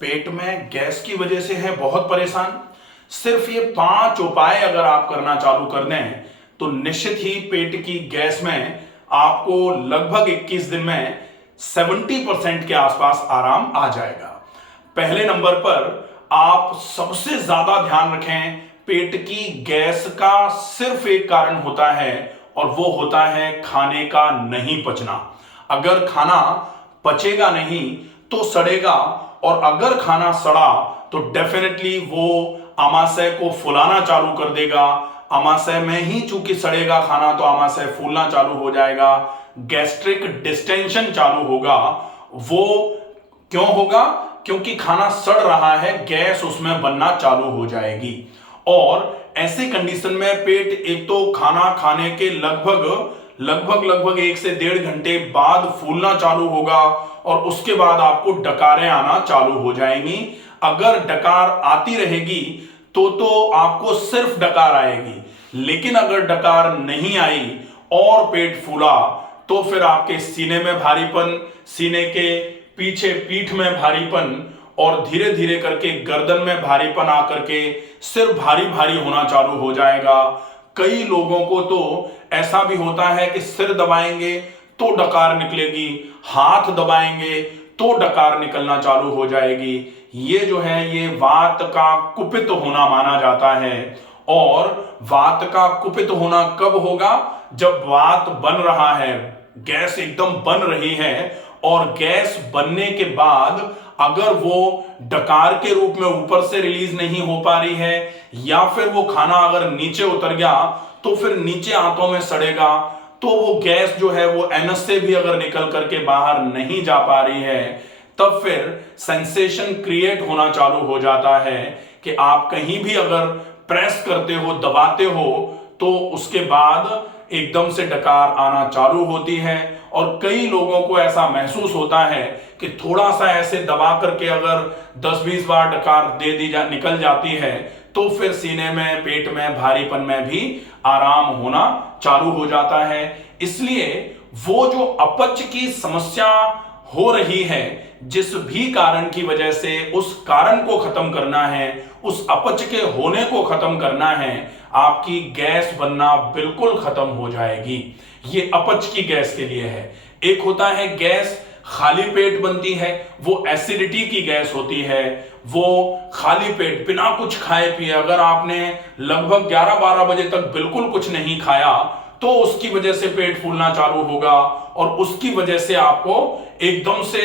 पेट में गैस की वजह से है बहुत परेशान। सिर्फ ये 5 उपाय अगर आप करना चालू कर दें तो निश्चित ही पेट की गैस में आपको लगभग 21 दिन में 70% के आसपास आराम आ जाएगा। पहले नंबर पर आप सबसे ज्यादा ध्यान रखें, पेट की गैस का सिर्फ एक कारण होता है और वो होता है खाने का नहीं पचना। अगर खाना पचेगा नहीं तो सड़ेगा, और अगर खाना सड़ा तो डेफिनेटली वो आमाशय को फुलाना चालू कर देगा। आमाशय में ही चूंकि सड़ेगा खाना तो आमाशय फूलना चालू हो जाएगा, गैस्ट्रिक डिस्टेंशन चालू होगा। वो क्यों होगा? क्योंकि खाना सड़ रहा है, गैस उसमें बनना चालू हो जाएगी। और ऐसे कंडीशन में पेट एक तो खाना खाने के लगभग 1 से 1.5 घंटे बाद फूलना चालू होगा और उसके बाद आपको डकारें आना चालू हो जाएंगी। अगर डकार आती रहेगी तो आपको सिर्फ डकार आएगी, लेकिन अगर डकार नहीं आई और पेट फूला तो फिर आपके सीने में भारीपन, सीने के पीछे पीठ में भारीपन और धीरे धीरे करके गर्दन में भारीपन आकर के सिर भारी भारी होना चालू हो जाएगा। कई लोगों को तो ऐसा भी होता है कि सिर दबाएंगे तो डकार निकलेगी, हाथ दबाएंगे तो डकार निकलना चालू हो जाएगी। ये जो है ये वात का कुपित होना माना जाता है। और वात का कुपित होना कब होगा? जब वात बन रहा है, गैस एकदम बन रही है और गैस बनने के बाद अगर वो डकार के रूप में ऊपर से रिलीज नहीं हो पा रही है या फिर वो खाना अगर नीचे उतर गया तो फिर नीचे आंतों में सड़ेगा, तो वो गैस जो है वो एनस से भी अगर निकल करके बाहर नहीं जा पा रही है, तब फिर सेंसेशन क्रिएट होना चालू हो जाता है कि आप कहीं भी अगर प्रेस करते हो, दबाते हो, तो उसके बाद एकदम से डकार आना चालू होती है। और कई लोगों को ऐसा महसूस होता है कि थोड़ा सा ऐसे दबा करके अगर 10-20 बार डकार दे दी निकल जाती है तो फिर सीने में, पेट में, भारीपन में भी आराम होना चालू हो जाता है। इसलिए वो जो अपच की समस्या हो रही है, जिस भी कारण की वजह से, उस कारण को खत्म करना है, उस अपच के होने को खत्म करना है, आपकी गैस बनना बिल्कुल खत्म हो जाएगी। ये अपच की गैस के लिए है। एक होता है गैस खाली पेट बनती है, वो एसिडिटी की गैस होती है। वो खाली पेट बिना कुछ खाए पिए, अगर आपने लगभग 11-12 बजे तक बिल्कुल कुछ नहीं खाया तो उसकी वजह से पेट फूलना चालू होगा और उसकी वजह से आपको एकदम से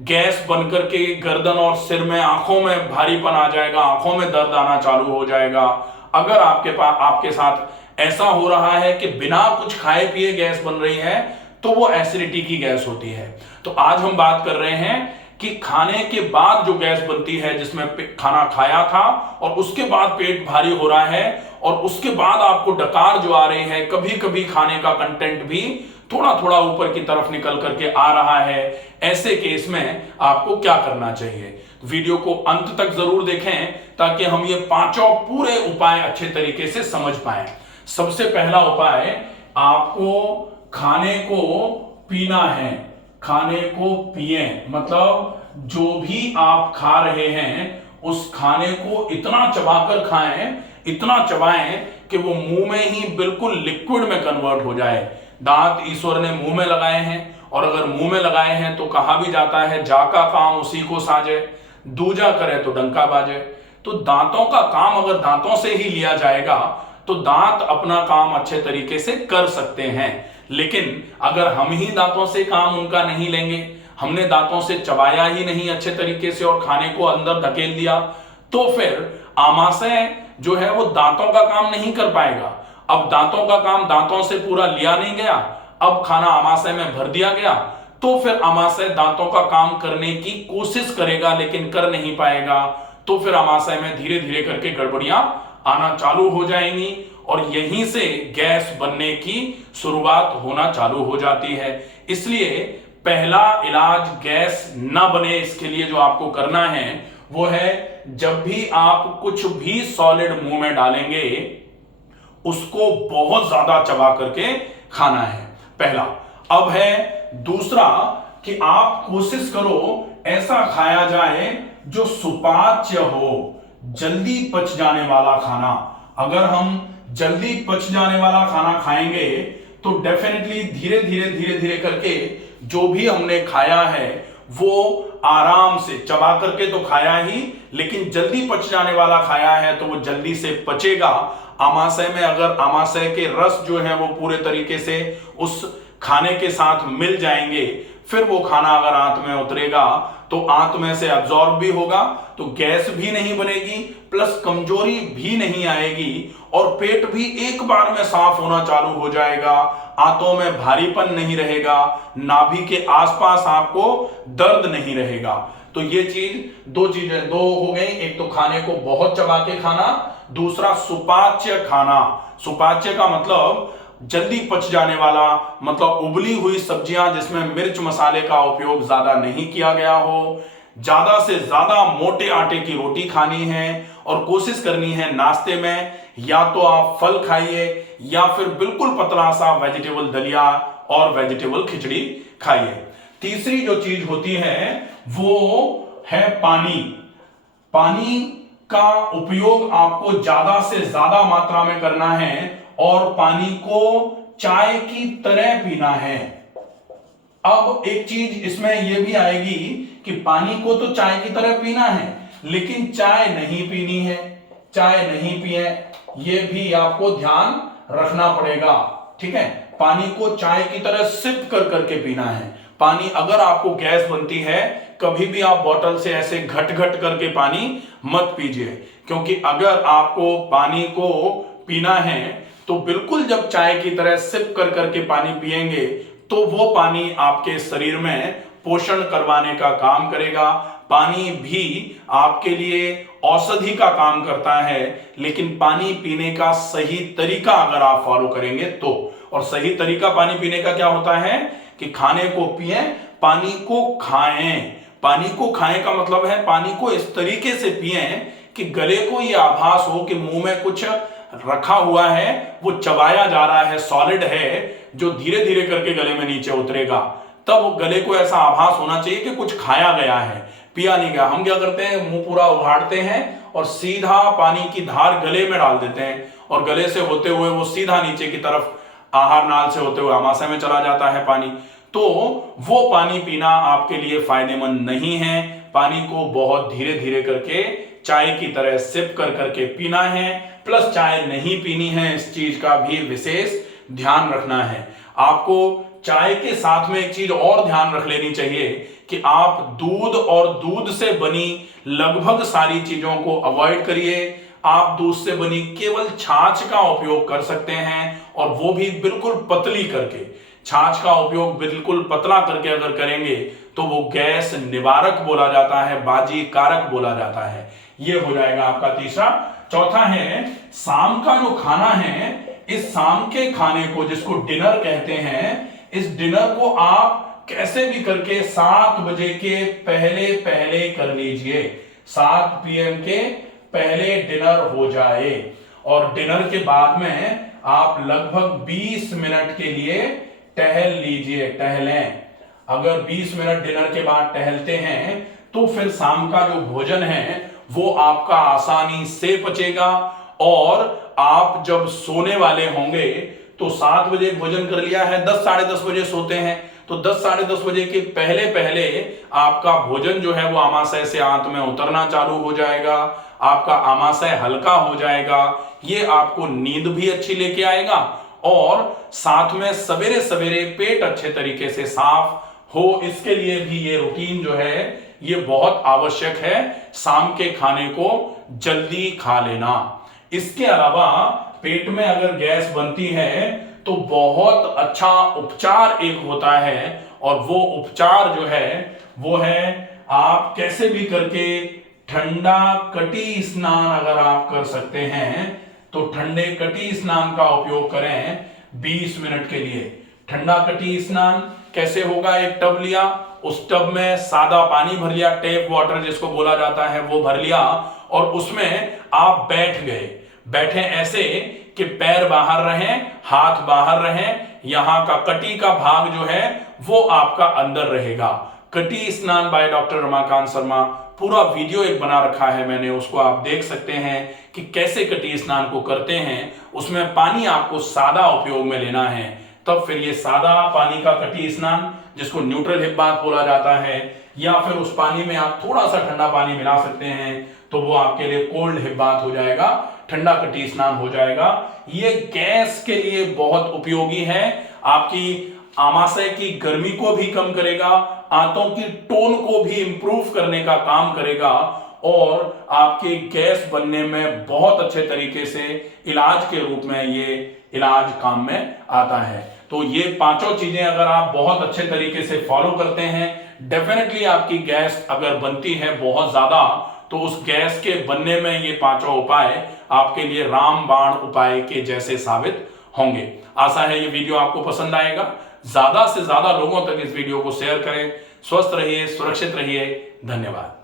गैस बनकर के गर्दन और सिर में, आंखों में भारीपन आ जाएगा, आंखों में दर्द आना चालू हो जाएगा। अगर आपके साथ ऐसा हो रहा है कि बिना कुछ खाए पिए गैस बन रही है तो वो एसिडिटी की गैस होती है। तो आज हम बात कर रहे हैं कि खाने के बाद जो गैस बनती है, जिसमें खाना खाया था और उसके बाद पेट भारी हो रहा है और उसके बाद आपको डकार जो आ रही है, कभी कभी खाने का कंटेंट भी थोड़ा थोड़ा ऊपर की तरफ निकल करके आ रहा है, ऐसे केस में आपको क्या करना चाहिए? वीडियो को अंत तक जरूर देखें ताकि हम ये 5 पूरे उपाय अच्छे तरीके से समझ पाए। सबसे पहला उपाय, आपको खाने को पीना है। खाने को पिए मतलब जो भी आप खा रहे हैं उस खाने को इतना चबाकर खाएं, इतना चबाएं कि वो मुंह में ही बिल्कुल लिक्विड में कन्वर्ट हो जाए। दांत ईश्वर ने मुंह में लगाए हैं और अगर मुंह में लगाए हैं तो कहा भी जाता है जाका काम उसी को साजे, दूजा करे तो डंका बाजे। तो दांतों का काम अगर दांतों से ही लिया जाएगा तो दांत अपना काम अच्छे तरीके से कर सकते हैं। लेकिन अगर हम ही दांतों से काम उनका नहीं लेंगे, हमने दांतों से चबाया ही नहीं अच्छे तरीके से और खाने को अंदर धकेल दिया, तो फिर आमाशय जो है वो दांतों का काम नहीं कर पाएगा। अब दांतों का काम दांतों से पूरा लिया नहीं गया, अब खाना आमाशय में भर दिया गया, तो फिर आमाशय दांतों का काम करने की कोशिश करेगा लेकिन कर नहीं पाएगा। तो फिर आमाशय में धीरे धीरे करके गड़बड़ियां आना चालू हो जाएंगी और यहीं से गैस बनने की शुरुआत होना चालू हो जाती है। इसलिए पहला इलाज गैस ना बने, इसके लिए जो आपको करना है वो है, जब भी आप कुछ भी सॉलिड मुंह में डालेंगे उसको बहुत ज्यादा चबा करके खाना है, पहला। अब है दूसरा कि आप कोशिश करो ऐसा खाया जाए जो सुपाच्य हो, जल्दी पच जाने वाला खाना। अगर हम जल्दी पच जाने वाला खाना खाएंगे तो डेफिनेटली धीरे धीरे करके जो भी हमने खाया है वो आराम से चबा करके तो खाया ही, लेकिन जल्दी पच जाने वाला खाया है तो वो जल्दी से पचेगा। आमाशय में अगर आमाशय के रस जो है वो पूरे तरीके से उस खाने के साथ मिल जाएंगे, फिर वो खाना अगर आंत में उतरेगा तो आंत में से अब्जॉर्ब भी होगा, तो गैस भी नहीं बनेगी, प्लस कमजोरी भी नहीं आएगी, और पेट भी एक बार में साफ होना चालू हो जाएगा। आंतों में भारीपन नहीं रहेगा, नाभि के आसपास आपको दर्द नहीं रहेगा। तो ये चीज दो हो गई, एक तो खाने को बहुत चबा के खाना, दूसरा सुपाच्य खाना। सुपाच्य का मतलब जल्दी पच जाने वाला, मतलब उबली हुई सब्जियां जिसमें मिर्च मसाले का उपयोग ज्यादा नहीं किया गया हो। ज्यादा से ज्यादा मोटे आटे की रोटी खानी है और कोशिश करनी है नाश्ते में या तो आप फल खाइए या फिर बिल्कुल पतला सा वेजिटेबल दलिया और वेजिटेबल खिचड़ी खाइए। तीसरी जो चीज होती है वो है पानी। पानी का उपयोग आपको ज्यादा से ज्यादा मात्रा में करना है और पानी को चाय की तरह पीना है। अब एक चीज इसमें यह भी आएगी कि पानी को तो चाय की तरह पीना है, लेकिन चाय नहीं पीनी है, चाय नहीं पिए, ये भी आपको ध्यान रखना पड़ेगा। ठीक है, पानी को चाय की तरह सिप कर करके पीना है। पानी अगर आपको गैस बनती है, कभी भी आप बोतल से ऐसे घट घट करके पानी मत पीजिए, क्योंकि अगर आपको पानी को पीना है तो बिल्कुल जब चाय की तरह सिप कर करके पानी पिएंगे तो वो पानी आपके शरीर में पोषण करवाने का काम करेगा। पानी भी आपके लिए औषधि का काम करता है, लेकिन पानी पीने का सही तरीका अगर आप फॉलो करेंगे तो। और सही तरीका पानी पीने का क्या होता है कि खाने को पिए, पानी को खाएं। पानी को खाएं का मतलब है पानी को इस तरीके से पिए कि गले को यह आभास हो कि मुंह में कुछ रखा हुआ है, वो चबाया जा रहा है, सॉलिड है जो धीरे धीरे करके गले में नीचे उतरेगा। तब गले को ऐसा आभास होना चाहिए कि कुछ खाया गया है, पिया नहीं गया। हम क्या करते हैं, मुंह पूरा उघाड़ते हैं और सीधा पानी की धार गले में डाल देते हैं और गले से होते हुए वो सीधा नीचे की तरफ आहार नाल से होते हुए आमाशय में चला जाता है पानी। तो वो पानी पीना आपके लिए फायदेमंद नहीं है। पानी को बहुत धीरे धीरे करके चाय की तरह सिप कर करके पीना है, प्लस चाय नहीं पीनी है, इस चीज का भी विशेष ध्यान रखना है। आपको चाय के साथ में एक चीज और ध्यान रख लेनी चाहिए कि आप दूध और दूध से बनी लगभग सारी चीजों को अवॉइड करिए। आप दूध से बनी केवल छाछ का उपयोग कर सकते हैं, और वो भी बिल्कुल पतली करके। छाछ का उपयोग बिल्कुल पतला करके अगर करेंगे तो वो गैस निवारक बोला जाता है, बाजी कारक बोला जाता है। ये हो जाएगा आपका तीसरा। चौथा है शाम का जो खाना है, इस शाम के खाने को जिसको डिनर कहते हैं, इस डिनर को आप कैसे भी करके 7 बजे के पहले पहले कर लीजिए। 7 PM के पहले डिनर हो जाए, और डिनर के बाद में आप लगभग 20 मिनट के लिए टहल लीजिए, टहलें। अगर 20 मिनट डिनर के बाद टहलते हैं तो फिर शाम का जो भोजन है वो आपका आसानी से पचेगा, और आप जब सोने वाले होंगे तो 7 बजे भोजन कर लिया है, 10 साढ़े 10 बजे सोते हैं, तो 10 साढ़े 10 बजे के पहले पहले आपका भोजन जो है वो आमाशय से आंत में उतरना चालू हो जाएगा, आपका आमाशय हल्का हो जाएगा। ये आपको नींद भी अच्छी लेके आएगा, और साथ में सवेरे सवेरे पेट अच्छे तरीके से साफ हो, इसके लिए भी ये रूटीन जो है ये बहुत आवश्यक है। शाम के खाने को जल्दी खा लेना। इसके अलावा पेट में अगर गैस बनती है तो बहुत अच्छा उपचार एक होता है, और वो उपचार जो है वो है आप कैसे भी करके ठंडा कटी स्नान अगर आप कर सकते हैं तो ठंडे कटी स्नान का उपयोग करें 20 मिनट के लिए। ठंडा कटी स्नान कैसे होगा, एक टब लिया, उस टब में सादा पानी भर लिया, टेप वाटर जिसको बोला जाता है वो भर लिया, और उसमें आप बैठ गए। बैठे ऐसे कि पैर बाहर रहें, हाथ बाहर रहें, यहां का कटी का भाग जो है वो आपका अंदर रहेगा। कटी स्नान बाय डॉक्टर रमाकांत शर्मा, पूरा वीडियो एक बना रखा है मैंने, उसको आप देख सकते हैं कि कैसे कटी स्नान को करते हैं। उसमें पानी आपको सादा उपयोग में लेना है, तब फिर ये सादा पानी का कटी स्नान, जिसको न्यूट्रल हिप बाथ बोला जाता है, या फिर उस पानी में आप थोड़ा सा ठंडा पानी मिला सकते हैं तो वो आपके लिए कोल्ड हिप बाथ हो जाएगा, ठंडा कटी स्नान हो जाएगा। ये गैस के लिए बहुत उपयोगी है, आपकी आमाशय की गर्मी को भी कम करेगा, आंतों की टोन को भी इंप्रूव करने का काम करेगा और आपके गैस बनने में बहुत अच्छे तरीके से इलाज के रूप में ये इलाज काम में आता है। तो ये पांचों चीजें अगर आप बहुत अच्छे तरीके से फॉलो करते हैं, डेफिनेटली आपकी गैस अगर बनती है बहुत ज्यादा, तो उस गैस के बनने में ये पांचों उपाय आपके लिए रामबाण उपाय के जैसे साबित होंगे। आशा है ये वीडियो आपको पसंद आएगा। ज्यादा से ज्यादा लोगों तक इस वीडियो को शेयर करें। स्वस्थ रहिए, सुरक्षित रहिए। धन्यवाद।